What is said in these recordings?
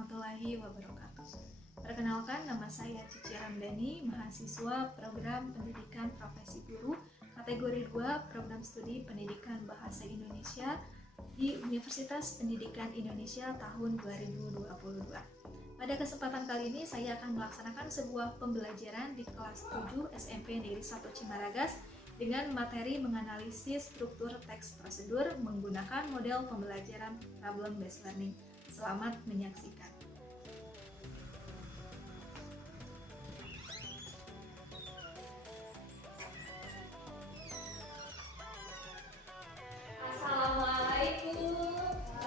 warahmatullahi wabarakatuh. Perkenalkan, nama saya Cici Ramdhani, mahasiswa Program Pendidikan Profesi Guru, kategori 2 Program Studi Pendidikan Bahasa Indonesia di Universitas Pendidikan Indonesia tahun 2022. Pada kesempatan kali ini saya akan melaksanakan sebuah pembelajaran di kelas 7 SMP Negeri 1 Cimaragas dengan materi menganalisis struktur teks prosedur menggunakan model pembelajaran problem based learning. Selamat menyaksikan. Assalamualaikum.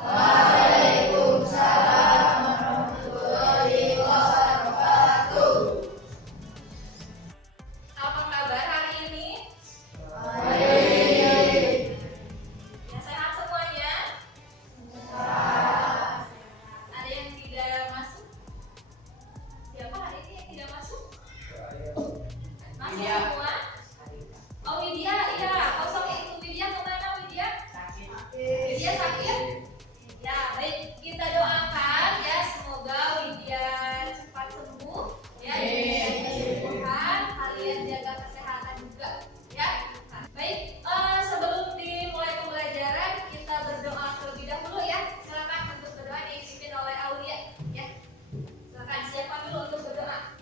Waalaikumsalam warahmatullahi wabarakatuh. Apa kabar hari ini? Baik. Ya, sehat semuanya? Ada yang tidak masuk? Siapa hari ini yang tidak masuk? Masuk semua? Oh, Widya, iya. Kosong itu Widya kemana Widya? Widya sakit? Ya, baik. Kita doakan ya, semoga Widya cepat sembuh ya. Kesembuhan, kalian jaga kesehatan juga ya. Baik, sebelum dimulai pembelajaran kita berdoa terlebih dahulu ya. Silakan untuk berdoa dipimpin oleh Aulia ya. Silakan, siapa dulu untuk berdoa?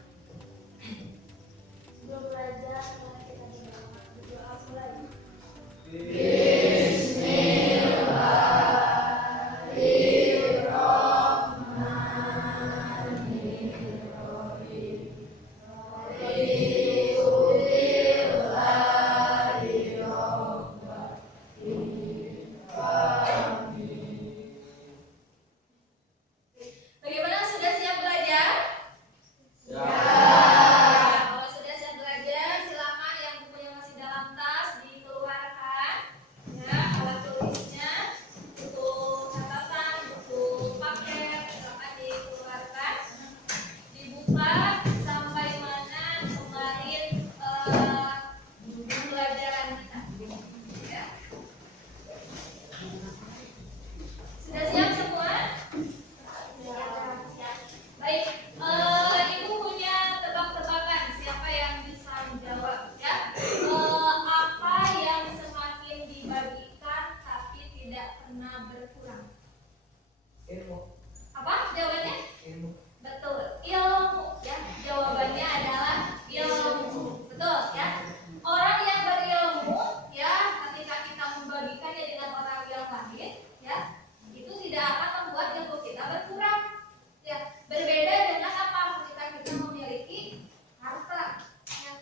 Sebelum belajar, mari kita berdoa mulai. Bagaimana, sudah siap belajar? Ya. Kalau sudah siap belajar, silakan yang bukunya masih dalam tas dikeluarkan. Ya, alat tulisnya, buku catatan, buku paket, silakan dikeluarkan. Dibuka sampai mana kemarin pembelajaran kita. Ya. Sudah siap semua? Baik, Ibu punya tebak-tebakan siapa yang bisa menjawab ya? Apa yang semakin dibagikan tapi tidak pernah berkurang? Ilmu. Apa jawabannya? Ilmu. Betul, ilmu ya. Jawabannya adalah ilmu. Betul ya. Orang yang berilmu ya, ketika kita membagikannya dengan orang yang lain ya, itu tidak akan membuat ilmu kita berkurang. Ya, berbeda dengan apa ketika kita memiliki harta. Ya.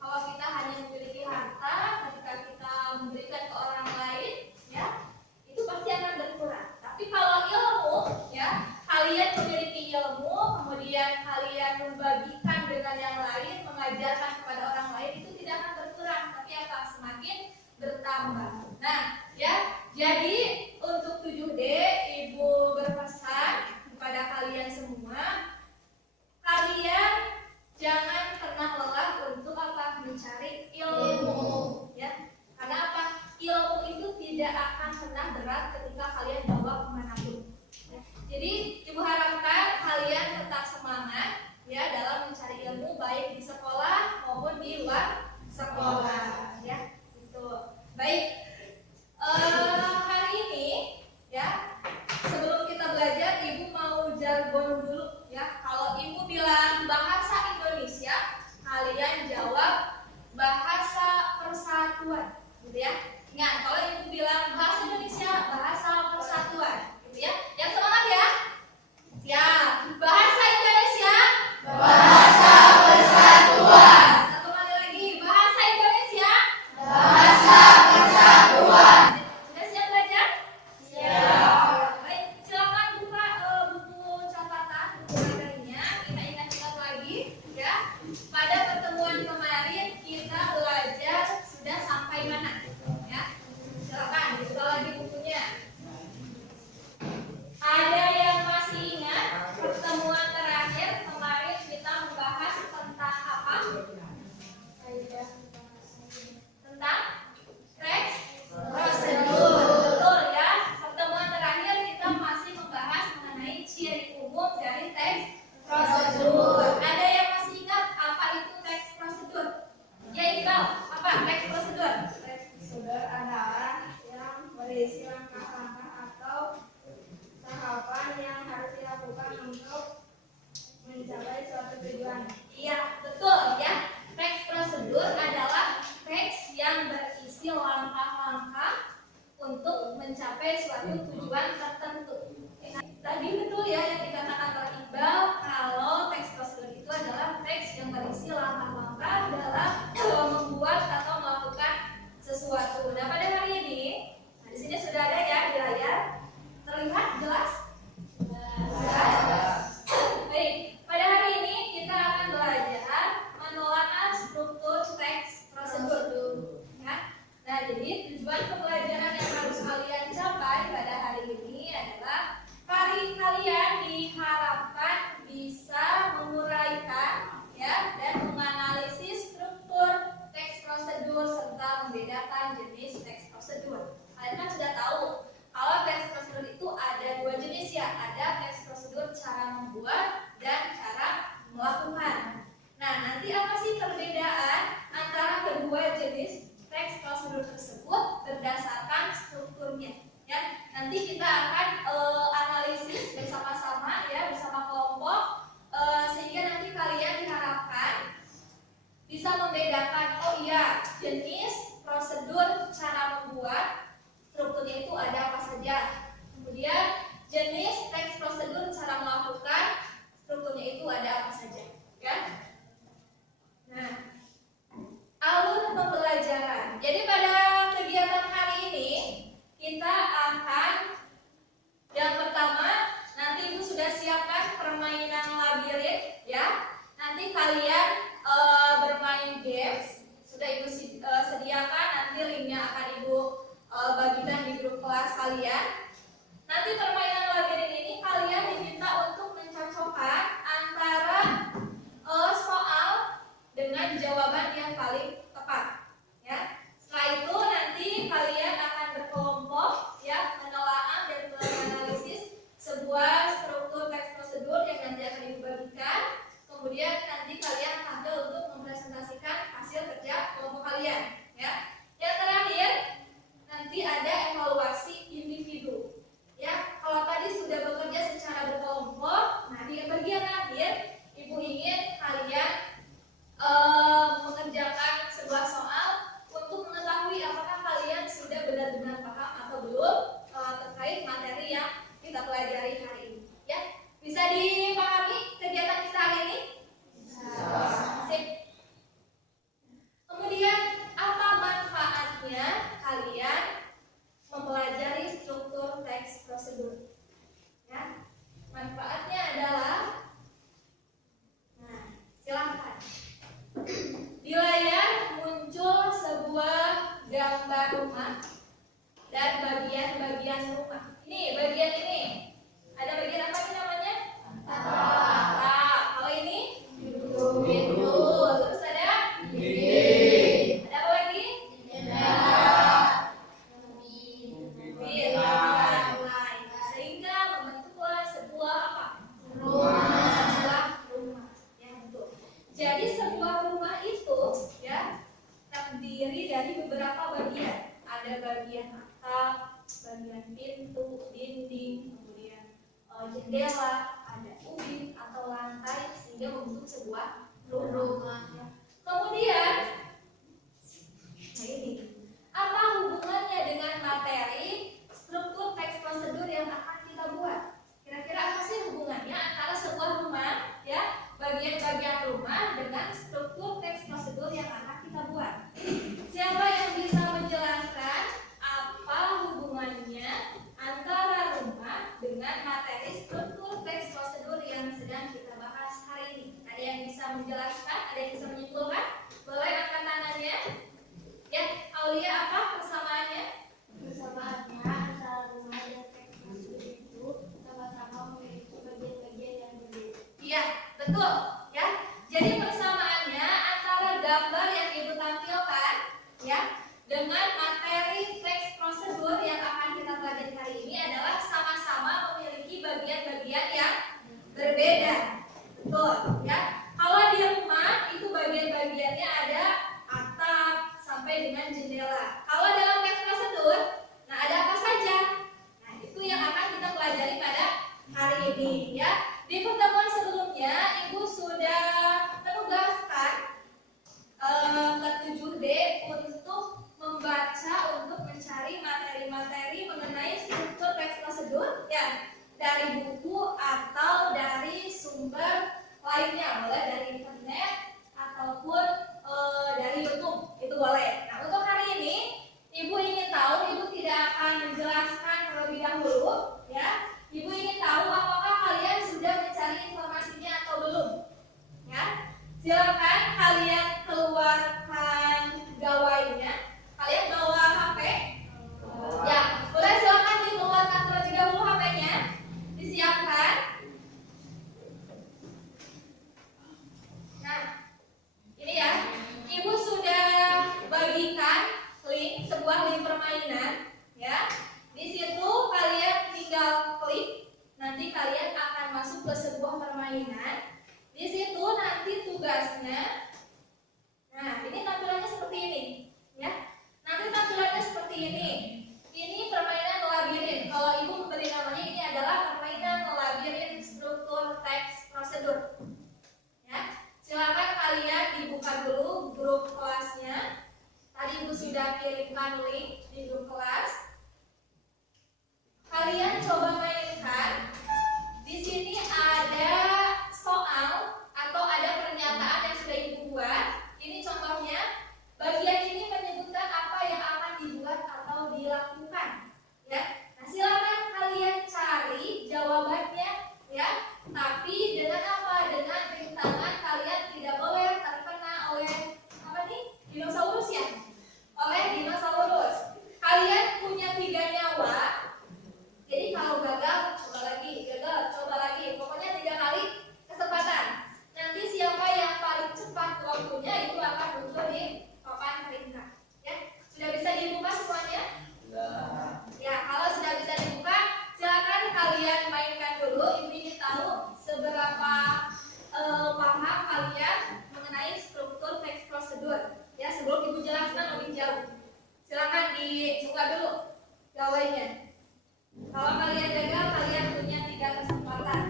Kalau kita hanya memiliki harta, ketika kita memberikan ke orang lain, ya, itu pasti akan berkurang. Tapi kalau ilmu, ya, kalian memiliki ilmu, kemudian kalian membagikan dengan yang lain, mengajarkan kepada orang lain, itu tidak akan berkurang, tapi akan semakin bertambah. Nah, ya, jadi untuk 7D, Ibu berpesan kepada kalian semua, kalian jangan pernah lelah untuk apa? Mencari ilmu, ya. Karena apa? Ilmu itu tidak akan pernah berat ketika kalian bawa kemanapun. Ya. Jadi Ibu harapkan kalian tetap semangat ya dalam mencari ilmu baik di sekolah maupun di luar sekolah, ya. Itu. Baik. Hari ini ya, sebelum kita belajar, Ibu mau jargon dulu ya. Kalau Ibu bilang bahasa Indonesia, kalian jawab bahasa persatuan, gitu ya. Ingat, kalau Ibu bilang bahasa Indonesia, bahasa persatuan, gitu ya. Yang semangat ya. Siap. Bahasa Indonesia, Bahasa persatuan. satu kali lagi, bahasa Indonesia. Bahasa persatuan. Sudah siap belajar? Siap. Baik, silakan buka buku catatan, buku materinya. Kita ingat umum dari teks prosedur. Ada yang masih ingat apa itu teks prosedur? Ya Iqbal, apa teks prosedur? Teks prosedur adalah yang berisi langkah-langkah atau tahapan yang harus dilakukan untuk mencapai suatu tujuan. Iya, betul ya. Teks prosedur adalah teks yang berisi langkah-langkah untuk mencapai suatu tujuan tertentu. Tadi betul ya yang dikatakan oleh Iqbal kalau teks prosedur itu adalah teks yang berisi langkah-langkah dalam membuat atau melakukan sesuatu. Nah pada hari ini, di sini sudah ada ya di layar, terlihat jelas? Jelas. Baik, pada hari ini kita akan belajar menelaah struktur teks prosedur. Ya. Nah, jadi tujuan pembelajaran yang harus kalian capai pada hari ini adalah kalian diharapkan bisa menguraikan ya dan menganalisis struktur teks prosedur serta membedakan jenis teks prosedur. Kalian kan sudah tahu kalau teks prosedur itu ada dua jenis ya, ada teks prosedur cara membuat dan cara melakukan. Nah, nanti apa sih perbedaan antara kedua jenis teks prosedur tersebut berdasarkan strukturnya? Ya, nanti kita akan analisis bersama-sama ya, bersama kelompok sehingga nanti kalian diharapkan bisa membedakan oh iya, jenis prosedur cara membuat strukturnya itu ada apa saja. Kemudian jenis teks prosedur cara melakukan strukturnya itu ada apa saja, ya. Nah, alur pembelajaran. Jadi pada kegiatan hari ini kita akan yang pertama nanti Ibu sudah siapkan permainan labirin ya. Nanti kalian bermain games sudah Ibu sediakan, nanti linknya akan Ibu bagikan di grup kelas kalian. Nanti permainan labirin ini kalian diminta untuk mencocokkan antara soal dengan jawaban yang paling tepat ya. Setelah itu nanti kalian akan berkelompok ya, menelaah dan menganalisis sebuah struktur teks prosedur yang nanti akan dibagikan. Kemudian nanti kalian tampil untuk mempresentasikan hasil kerja kelompok kalian ya. Yang terakhir nanti ada evaluasi individu ya. Kalau tadi sudah bekerja secara berkelompok, nah di bagian akhir Ibu ingin kalian mengerjakan sebuah soal untuk mengetahui apakah kalian sudah benar-benar paham atau belum terkait materi yang kita pelajari hari ini ya. Bisa dipahami kegiatan kita hari ini? Sip. Kemudian apa manfaatnya kalian mempelajari struktur teks prosedur ya? Manfaatnya adalah, nah silahkan, di layar muncul sebuah gambar rumah dan bagian-bagian rumah. Ini bagian ini. Ada bagian apa ini namanya? Atap. Kalau ini? Pintu. Terus ada? Dinding. Ada apa lagi? Lantai. Sehingga membentuklah sebuah apa? Sebuah rumah. Ya betul. Jadi sebuah rumah itu ya terdiri dari beberapa bagian. Ada bagian atap, bagian pintu, dinding, kemudian jendela, ada ubin atau lantai sehingga membentuk sebuah rumah. Ya. Kemudian, nah ini apa hubungannya dengan materi struktur teks prosedur yang akan kita buat? Kira-kira apa sih hubungannya antara sebuah rumah, ya, bagian-bagian rumah dengan struktur teks prosedur yang akan kita buat? Siapa yang bisa menjelaskan apa hubungannya antara rumah dengan materi struktur teks prosedur yang sedang kita bahas hari ini? Ada yang bisa menjelaskan? Ada yang bisa menyimpulkan? Boleh angkat tangannya. Ya, Aulia, apa persamaannya? Persamaannya antara rumah dan teks prosedur itu sama-sama memiliki bagian-bagian yang berbeda. Iya, betul. Ya, jadi persamaannya antara gambar yang Ibu tampilkan, ya, dengan materi teks prosedur yang akan kita pelajari hari ini adalah sama-sama memiliki bagian-bagian yang lainnya, boleh dari internet ataupun dari YouTube, itu boleh. Nah, untuk hari ini Ibu ingin tahu, Ibu tidak akan menjelaskan terlebih dahulu, ya. Ibu ingin tahu apakah kalian sudah mencari informasinya atau belum, ya. Silakan kalian keluarkan gawainya. Kalian bawa HP? Ya, boleh silakan dikeluarkan terlebih dahulu HP-nya. Disiapkan. Nah, ini ya. Ibu sudah bagikan sebuah link permainan, ya. Di situ kalian tinggal klik, nanti kalian akan masuk ke sebuah permainan. Di situ nanti tugasnya, nah ini tampilannya seperti ini, ya. Nanti tampilannya seperti ini. Ini permainan labirin. Kalau Ibu memberi namanya, ini adalah permainan labirin struktur teks prosedur. Ya, silakan kalian dibuka dulu grup kelasnya. Tadi Ibu sudah kirimkan link di grup kelas. Kalian coba mainkan. Di sini ada soal atau ada pernyataan yang sudah Ibu buat. Ini contohnya. Bagian ini menyebutkan apa yang akan dibuat atau dilakukan. Ya. Nah, silakan kalian cari jawabannya, ya. Tapi dengan apa? Dengan rintangan kalian tidak boleh terkena oleh apa nih? Dinosaurus ya? Oleh dinosaurus. Kalian punya 3 nyawa. Jadi kalau gagal, coba lagi, gagal, coba lagi. Pokoknya 3 kali kesempatan. Nanti siapa yang paling cepat waktunya itu akan muncul di papan perintah. Ya, sudah bisa dibuka semuanya? Ya, kalau sudah bisa dibuka, silakan kalian mainkan dulu. Ibu ingin tahu seberapa paham kalian mengenai struktur teks prosedur. Ya, sebelum Ibu jelaskan lebih jauh. Silakan dibuka dulu gawainya. Kalau kalian gagal, kalian punya 3 kesempatan.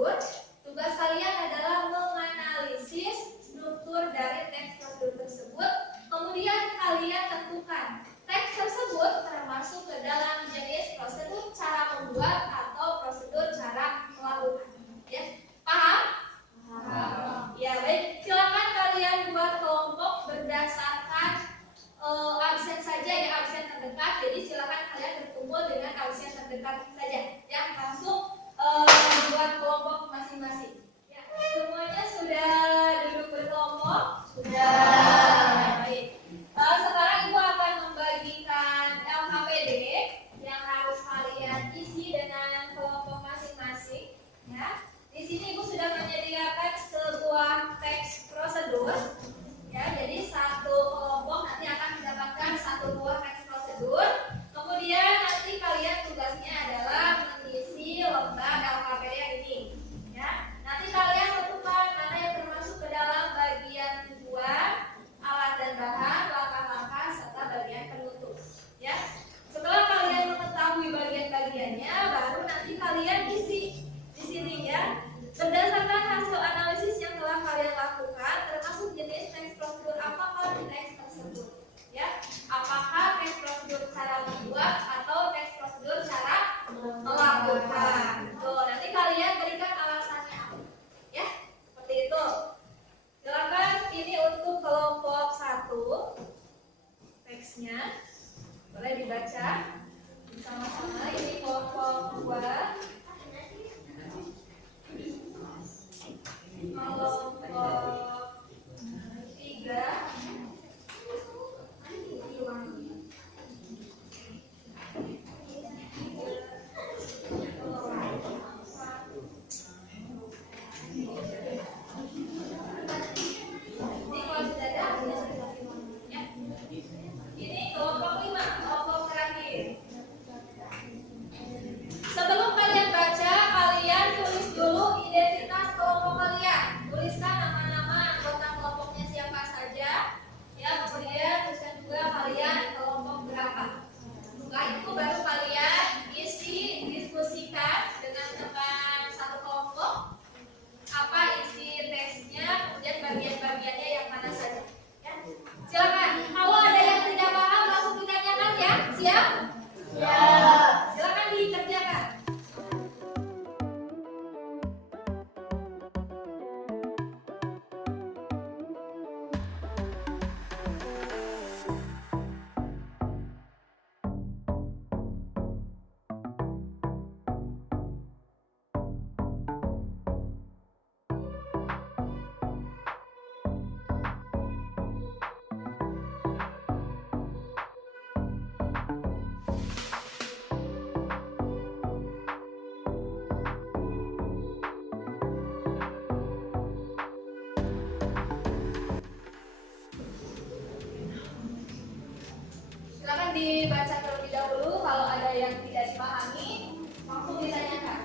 prosedur. Tugas kalian adalah menganalisis struktur dari teks prosedur tersebut. Kemudian kalian tentukan teks tersebut termasuk ke dalam jenis prosedur cara membuat atau prosedur cara melakukan. Ya, paham? Paham. Ya, baik. Silakan kalian buat kelompok berdasarkan absen saja ya, absen terdekat. Jadi silakan kalian berkumpul dengan absen terdekat saja. Ya, langsung buat kelompok masing-masing. Ya, semuanya sudah duduk berkelompok? Sudah. Baik. Sekarang Ibu akan membagikan LKPD yang harus kalian isi dengan kelompok masing-masing. Ya, di sini Ibu sudah menyediakan sebuah teks prosedur. Ya, jadi satu kelompok nanti akan mendapatkan satu buah teks prosedur. Kemudian nanti kalian tugasnya adalah mengisi lembar LKPD yang ini. Ya, nanti kalian tentukan mana yang termasuk ke dalam bagian tujuan, alat dan bahan, langkah-langkah serta bagian penutup. Ya, setelah kalian mengetahui bagian-bagiannya, baru nanti kalian isi di sini ya. Berdasarkan hasil analisis yang telah kalian lakukan, termasuk jenis teks prosedur apakah di teks tersebut, ya? Apakah teks prosedur cara membuat atau teks prosedur cara melakukan? Tuh, nanti kalian berikan alasannya apa, ya? Seperti itu. Silakan ini untuk kelompok 1 teksnya, boleh dibaca bersama-sama. Ini kelompok 2. Kelompok 3. Ini kelompok 5, kelompok terakhir. Sebelum kalian baca, kalian tulis dulu identitas kelompok kalian. Tuliskan nama-nama anggota kelompoknya siapa saja. Ya, kemudian tuliskan juga kalian kelompok berapa. Setelah itu baru kalian diskusikan dengan teman satu kelompok apa isi teksnya, kemudian bagian-bagiannya yang mana saja. Ya. Silakan. Kalau ada yang tidak paham langsung ditanyakan ya. Siap? Siap. Silakan dikerjakan. Silakan dibaca terlebih dahulu. Kalau ada yang tidak dipahami, langsung ditanyakan.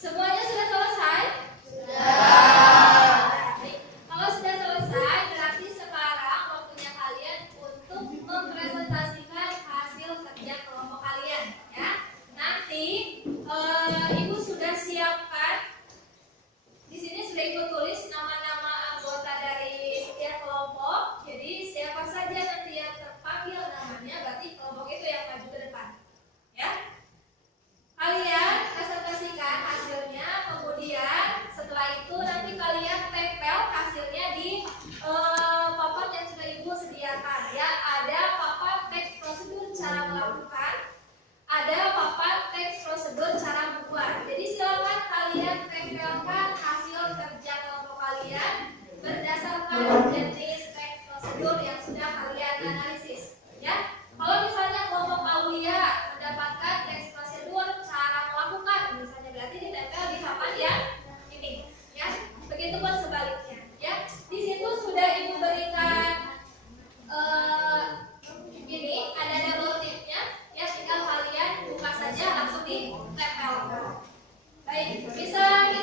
Semuanya sudah selesai? Sudah. Kalau sudah selesai, berarti sekarang waktunya kalian untuk mempresentasikan hasil kerja kelompok kalian, ya. Nanti Ibu sudah siapkan. Di sini sudah Ibu tulis nama-nama anggota dari setiap kelompok. Jadi siapa saja nanti yang terpanggil namanya, berarti kelompok itu yang maju ke depan, ya. Kalian presentasikan hasilnya, kemudian setelah itu nanti kalian tempel hasilnya di papan yang sudah Ibu sediakan, ya. Ada papan teks prosedur cara melakukan, ada papan teks prosedur cara membuat. Jadi silakan kalian tempelkan hasil kerja kelompok kalian berdasarkan jenis teks prosedur yang sudah kalian analisis, ya. Kalau misalnya kelompok Aulia mendapatkan teks prosedur cara melakukan, misalnya berarti ditempel di papan yang ini, ya. Begitupun sebaliknya, ya. Di situ sudah Ibu berikan ini ada double tipnya, ya. Tinggal kalian buka saja langsung ditempel. Baik, bisa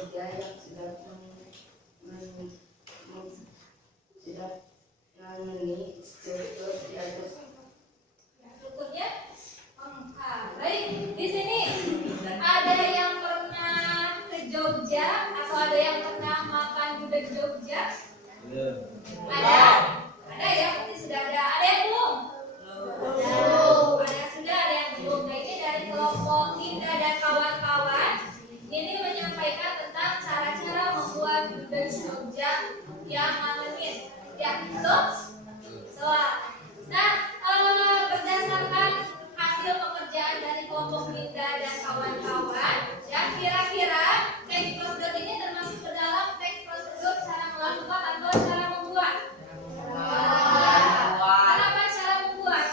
pekerja yang sudah memenuhi struktur di atas. Strukturnya baik. Di sini ada yang pernah ke Jogja atau ada yang pernah makan gudeg Jogja? Ada? Ada ya, pasti sudah ada. Ada yang belum? Belum. Ada yang sudah, ada yang belum. Nah, ini dari kelompok Linda dan kawan-kawan. Ini menyampaikan tentang cara-cara membuat gudeg Jogja yang ngangenin. Ya, betul? Nah, berdasarkan hasil pekerjaan dari kelompok Linda dan kawan-kawan, ya kira-kira teks prosedur ini termasuk ke dalam teks prosedur cara melakukan atau cara membuat? Kenapa cara membuat?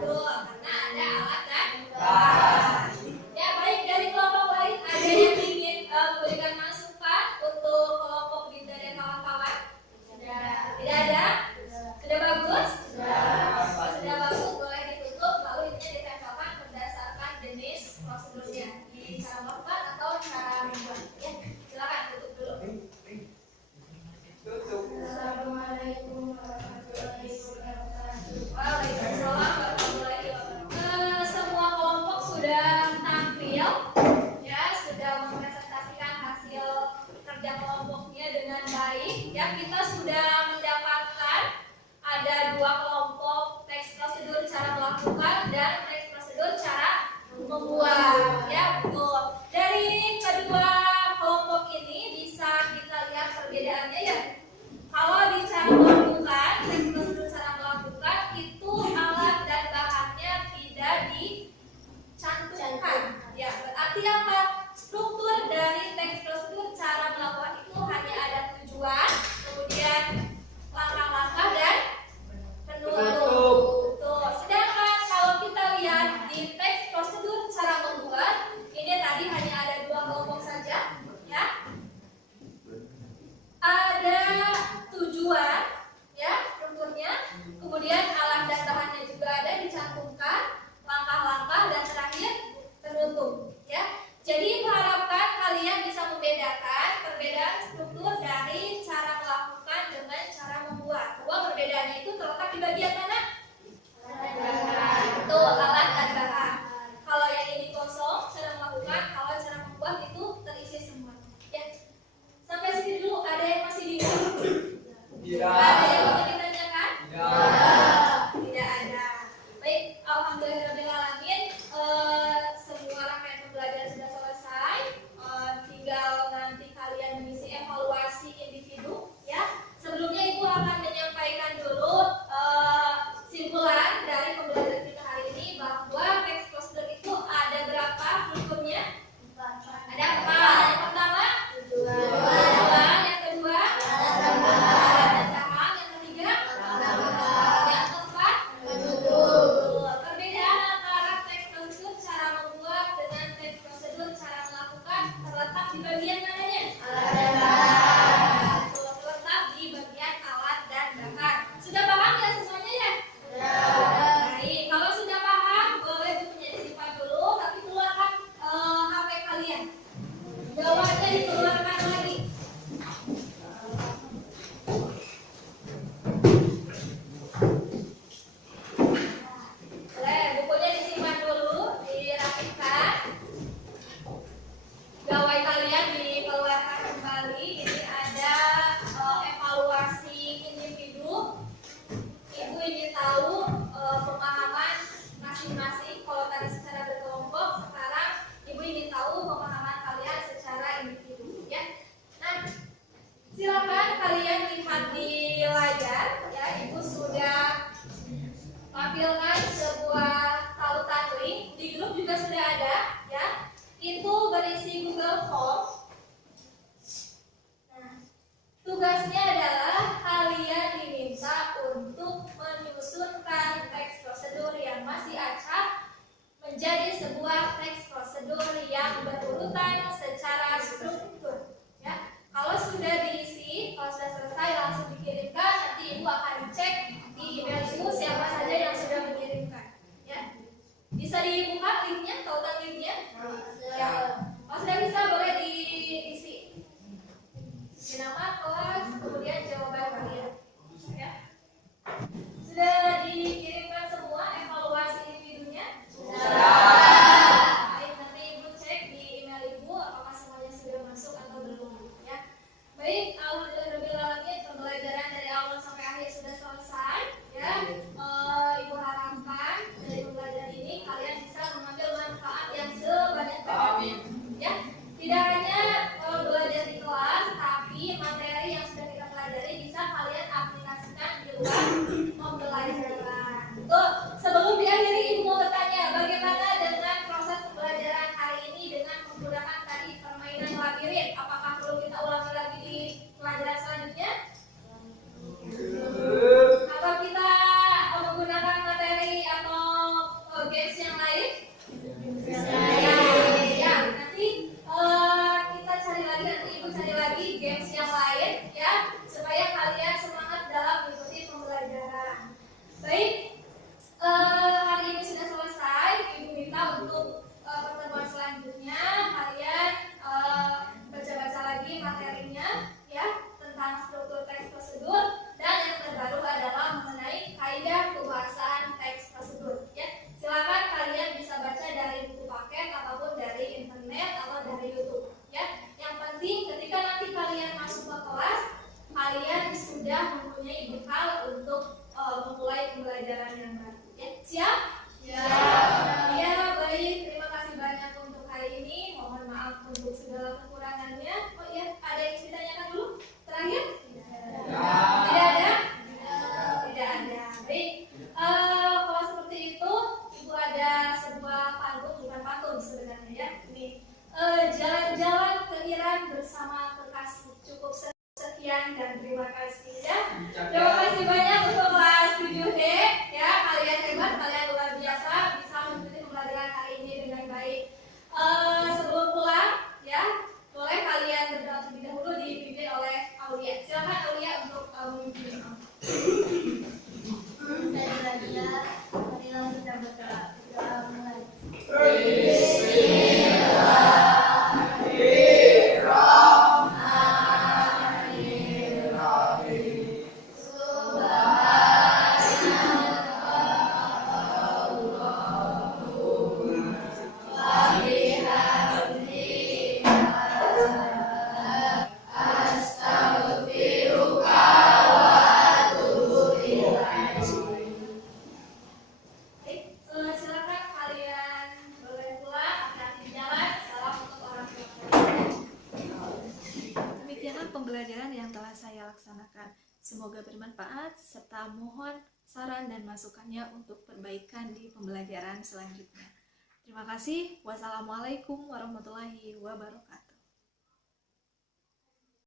Betul, karena ada alat dan bahan. Ya baik, dari kelompok lain ada yang ingin memberikan masukan untuk kelompok Linda dan kawan-kawan? Tidak ada? Sudah bagus? Sudah bagus, boleh ditutup lalu ini ditempelkan berdasarkan jenis prosedurnya di cara melakukan atau cara membuat. Ya, silakan tutup dulu. Assalamualaikum warahmatullahi wabarakatuh. Waalaikumsalam warahmatullahi wabarakatuh. Semua kelompok sudah tampil, ya sudah mempresentasikan hasil kerja kelompoknya dengan baik. Ya kita sudah mendapatkan ada 2 kelompok teks prosedur cara melakukan dan teks prosedur cara membuat. Ya betul. Dari kedua kelompok ini bisa kita lihat perbedaannya ya. Kalau di cara melakukan, teks prosedur cara melakukan itu alat dan bahannya tidak dicantumkan. Ya, berarti apa? Struktur dari teks prosedur cara melakukan itu hanya ada tujuan, kemudian langkah-langkah dan penutup. Tuh. Sedangkan kalau kita lihat di teks prosedur cara membuat, ini tadi hanya ada 2 kelompok saja, ya. Ada tujuan, ya, strukturnya, kemudian alat dan bahannya juga ada dicantumkan, langkah-langkah dan terakhir penutup, ya. Jadi mengharapkan kalian bisa membedakan perbedaan struktur dari cara melakukan dengan cara membuat. Bahwa perbedaannya itu terletak di bagian mana? Itu alat dan bahan. Kalau yang ini kosong, cara melakukan, kalau cara membuat itu terisi semua. Ya. Sampai sini dulu, ada yang masih bingung? Ada yang ingin ditanyakan? Tidak ada. Baik, alhamdulillahirrahmanirrahim. Semua rangkaian pembelajaran sudah selesai. Tinggal nanti kalian mengisi evaluasi individu, ya. Sebelumnya Ibu akan menyampaikan dulu simpulan dari pembelajaran kita hari ini bahwa teks prosedur itu ada berapa strukturnya? Ada 4. Yang pertama, tujuan. Yang kedua, alat dan bahan. Yang ketiga, yang keempat, penutup. Perbedaan antara teks prosedur cara membuat dengan teks prosedur cara melakukan terletak di bagian mananya? Terletak di bagian alat dan bahan. Sudah paham ya semuanya ya? Baik, kalau sudah paham boleh bukunya disimpan dulu, tapi keluarkan HP kalian. Jawabannya dikeluarkan lagi. Boleh, bukunya disimpan dulu, dirapikan. Gawai kalian dikeluarkan kembali. Ini ada evaluasi individu. Ibu ingin tahu pemahaman masing-masing. Kalau tadi secara berkelompok, sekarang Ibu ingin tahu pemahaman kalian secara individu, ya. Nah, silakan kalian lihat di layar, ya. Ibu sudah tampilkan sebuah tautan link. Di grup juga sudah ada, ya. Itu berisi Google Form. Nah, tugasnya adalah kalian diminta untuk menyusunkan teks prosedur yang masih acak menjadi sebuah teks prosedur yang berurutan secara struktur. Ya, kalau sudah diisi, kalau sudah selesai langsung dikirimkan. Nanti Ibu akan cek di email Ibu siapa saja yang sudah mengirimkan. Ya, bisa dibuka linknya, tautan linknya. Ya, Kalau sudah bisa boleh diisi nama kelas, kemudian jawaban kalian. Ya. Sudah dikirimkan semua evaluasi individunya? Sudah. Baik, nanti Ibu cek di email Ibu apakah semuanya sudah masuk atau belum. Ya. Baik, alhamdulillahirobbilalamin, pembelajaran dari awal sampai akhir sudah selesai. Ya. Ibu harapkan dari pembelajaran ini kalian bisa mengambil manfaat yang sebanyak-banyaknya. Ya. Tidak hanya belajar di kelas, tapi materi yang sudah kita pelajari bisa kalian aplikasikan di luar pembelajaran. Tuh, sebelum diakhiri Ibu mau bertanya, bagaimana dengan proses pembelajaran hari ini dengan menggunakan tadi permainan labirin? Apakah perlu kita ulangi lagi di pelajaran selanjutnya? Atau kita menggunakan materi atau games yang lain? Ya, nanti kita cari lagi, nanti Ibu cari lagi games yang lain ya, supaya kalian semangat dalam mengikuti pembelajaran. Baik, hari ini sudah selesai. Ibu minta untuk pertemuan selanjutnya kalian baca-baca lagi materinya ya, tentang struktur teks prosedur, dan yang terbaru adalah mengenai kaidah pembahasan teks prosedur ya. Silakan kalian bisa baca dari buku paket ataupun dari internet atau dari YouTube ya. Yang penting ketika nanti kalian masuk ke kelas, kalian sudah mempunyai bekal untuk memulai pembelajaran yang baru ya. Siap? Ya. Ya, baik, terima kasih banyak untuk hari ini. Mohon maaf untuk segala kekurangannya. Oh iya, ada yang ditanyakan dulu? Terakhir? Tidak ada? Tidak ada. Baik. Kalau seperti itu, Ibu ada sebuah pantun, bukan pantun sebenarnya ya. Ini jalan-jalan ke Iran bersama kekasih. Cukup sekian dan terima kasih ya. Terima kasih banyak untuk kelas 7D ya. Kalian hebat, kalian luar biasa bisa mengikuti pembelajaran hari ini dengan baik. Sebelum pulang ya, boleh kalian berdoa terlebih dahulu dipimpin oleh Aulia. Silakan Aulia untuk memimpin. Marilah kita berdoa. Mulai. Silakan kalian boleh pulang, hati-hati di jalan. Salam untuk orang tua. Demikianlah pembelajaran yang telah saya laksanakan. Semoga bermanfaat, serta mohon saran dan masukannya untuk perbaikan di pembelajaran selanjutnya. Terima kasih. Wassalamualaikum warahmatullahi wabarakatuh.